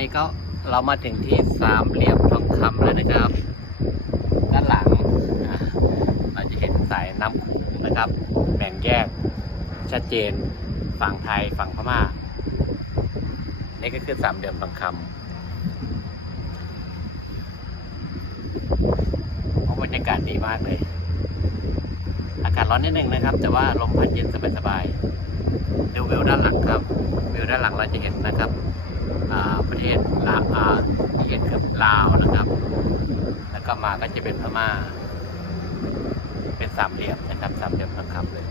นี้ก็เรามาถึงที่สามเหลี่ยมทองคำแล้วนะครับ ด้านหลัง เราจะเห็นสายน้ำโขงนะครับแบ่งแยกชัดเจนฝั่งไทยฝั่งพม่า นี่ก็คือสามเหลี่ยมทองคำโอ้บรรยากาศดีมากเลย อากาศร้อนนิดนึงนะครับ แต่ว่าลมพัดเย็นสบายๆดูวิวด้านหลังครับวิวด้านหลังเราจะเห็นนะครับอ่าประเทศลาวอ่าที่เห็นคือ ลาวนะครับ แล้วก็มาก็จะเป็นพม่า เป็นสามเหลี่ยมนะครับสามเหลี่ยมทองคำเลย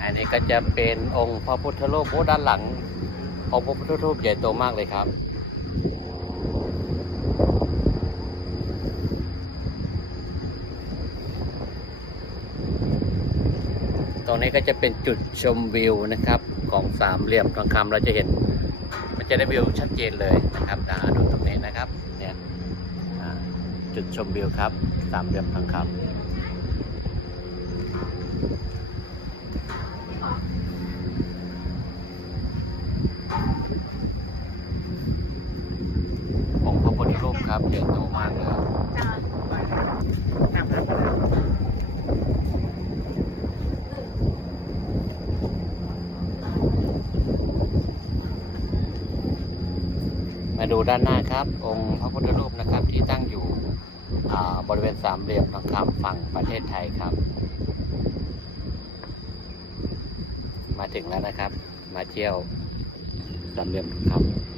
อันนี้ก็จะเป็นองค์พระพุทธรูปโอ้ด้านหลัง องค์พระพุทธรูปใหญ่โตมากเลยครับ ตรงนี้ก็จะเป็นจุดชมวิวนะครับของสามเหลี่ยมทองคำเราจะเห็น มันจะได้วิวชัดเจนเลยนะครับอ่าดูตรงนี้นะครับเนี่ยจุดชมวิวครับสามเหลี่ยมทองคำองค์พระพุทธรูปครับใหญ่โตมากเลยครับ มาดูด้านหน้าครับ องค์พระพุทธรูปนะครับที่ตั้งอยู่บริเวณสามเหลี่ยมทองคำฝั่งประเทศไทยครับ มาถึงแล้วนะครับ มาเที่ยวสามเหลี่ยมทองคำ